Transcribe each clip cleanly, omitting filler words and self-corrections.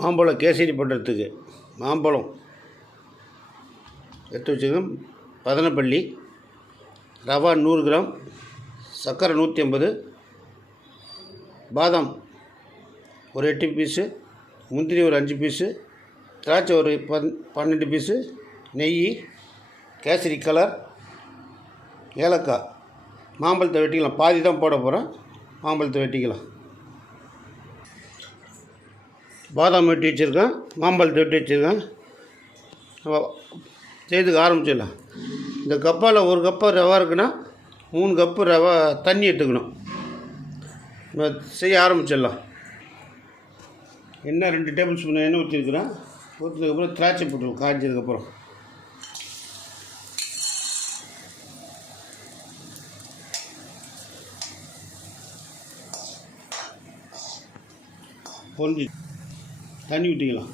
மாம்பழம் கேசரி பண்ணுறதுக்கு மாம்பழம் எடுத்து வச்சுக்கோங்க. பதனப்பள்ளி, ரவா 100 கிராம், சர்க்கரை 150, பாதாம் ஒரு 8 பீஸு, முந்திரி ஒரு 5 பீஸு, திராட்சை ஒரு 12 பீஸு, நெய், கேசரி கலர், ஏலக்காய். மாம்பழத்தை வெட்டிக்கலாம். பாதி தான் போட போகிறேன். மாம்பழத்தை வெட்டிக்கலாம். பாதாம் வெட்டி வச்சுருக்கேன், மாம்பழத்தை வெட்டி வச்சுருக்கேன். நம்ம செய்துக்க ஆரம்பிச்சிடலாம். இந்த கப்பால் 1 கப்பு ரவா இருக்குன்னா 3 கப்பு ரவா தண்ணி எடுத்துக்கணும். நம்ம செய்ய ஆரம்பிச்சிடலாம். எண்ணெய் 2 டேபிள் ஸ்பூன் எண்ணெய் ஊற்றிருக்கிறேன். ஊற்றினதுக்கப்புறம் திராட்சை போட்டுருவோம். காய்ச்சதுக்கப்புறம் பொரிஞ்சு தண்ணி ஊற்றிக்கலாம்.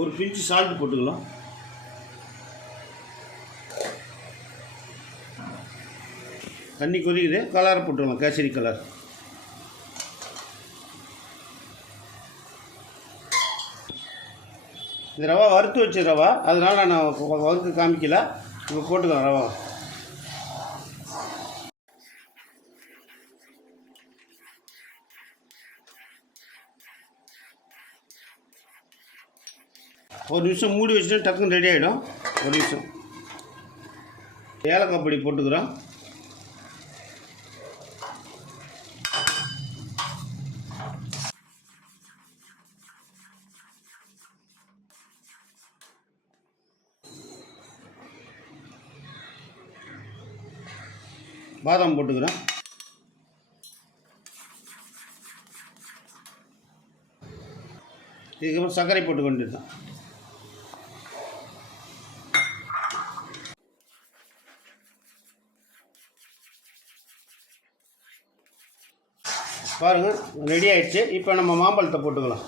ஒரு பிஞ்சு சால்ட் போட்டுக்கலாம். தண்ணி கொதிக்குது, கலரை போட்டுக்கலாம். கேசரி கலர். இந்த ரவா வறுத்து வச்ச ரவா, அதனால் நான் வறுத்து காமிக்கல. இப்போ போட்டுக்கலாம் ரவா. ஒரு நிமிஷம் மூடி வச்சுட்டு டக்குன்னு ரெடி ஆகிடும். ஒரு நிமிஷம். ஏலக்காய் பொடி போட்டுக்கிறோம். பாதாம் போட்டுக்கிறோம். இதுக்கப்புறம் சர்க்கரை போட்டு வேண்டியதுதான். பாருங்கள், ரெடி ஆகிடுச்சு. இப்போ நம்ம மாம்பழத்தை போட்டுக்கலாம்.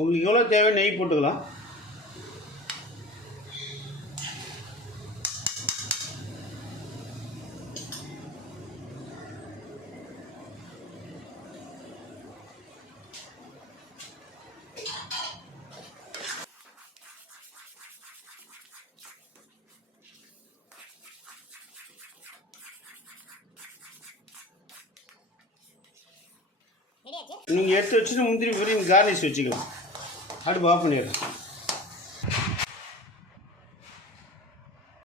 உங்களுக்கு எவ்வளோ தேவை நெய் போட்டுக்கலாம். நீங்கள் எடுத்து வச்சுட்டு முந்திரி பொரி கார்னிஷ் வச்சுக்கலாம். அடுப்பு ஆஃப் பண்ணிடுறேன்.